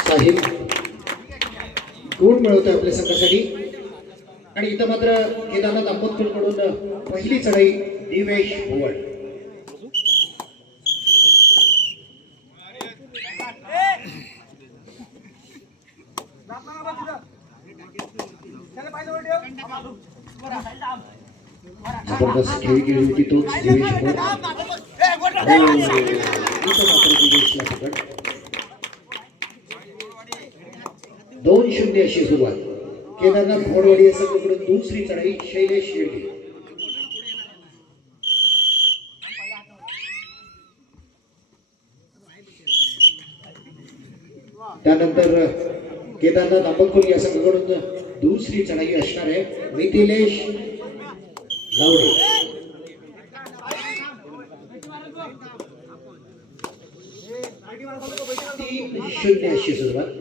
साहिल गुण मिळवतोय आपल्या संघासाठी? आणि इथं मात्र केदारनाथ अंबतपूरकडून पहिली चढाई दिवेश भुवड जबरदस्त खेळी केली होती तो दोन शून्य अशी सुरुवात. केदारनाथ घोडवाडी या संघाकडून दुसरी चढाई शैलेश शेळके त्यानंतर केदारनाथ आंबतपूर या संघाकडून दुसरी चढाई असणार आहे. मिथिलेश गावडे तीन शून्य अशी सुरुवात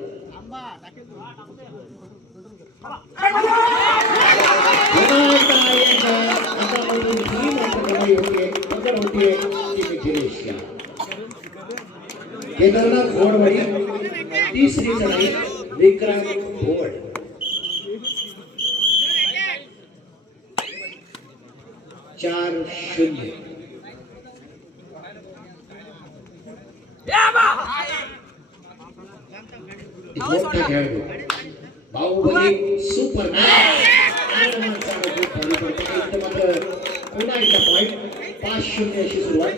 केदारनाथ घोडवाडी तिसरी चढाई विक्रम घोड. चार शून्य. मोठा खेळाडू. बाहुबली सुपर मात्र पुन्हा एकदा पॉईंट पाच शून्य अशी सुरुवात.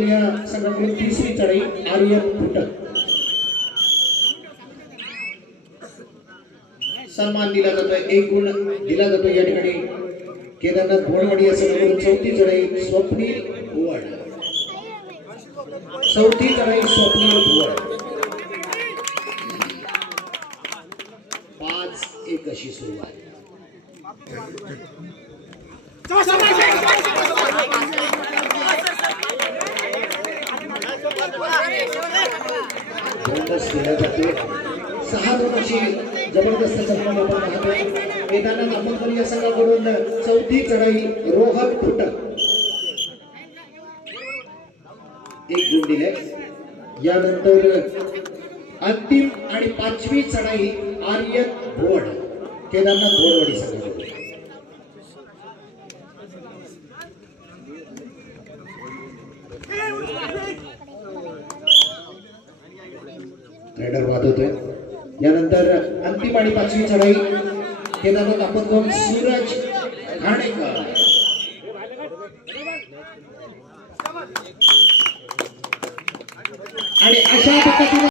या संघाकडून तिसरी चढाई आर्यन फुटक. सन्मान दिला जातोय एक गुण दिला जातो या ठिकाणी. केदारनाथ घोडवाडी या संघाकडून चौथी चढाई स्वप्नील भुवड. चौथी चढाई स्वप्नील भुवड. पाच एक अशी सुरुवात. जबरदस्त खेळला जातोय सहा दोन जबरदस्त चकमक आपण पाहतोय. केदारनाथ अंबेडकर या संघाकडून चौथी चढाई रोहन फुटक. एक गुण दिले. यानंतर अंतिम आणि पाचवी चढाई आर्यन भोड केदारनाथ भोडवाडी संघाकडून. रायडर वाजवतोय यानंतर अंतिम आणि पाचवी चढाई केदारनाथ आपण सूरज घाणेकर. आणि अशा पद्धतीने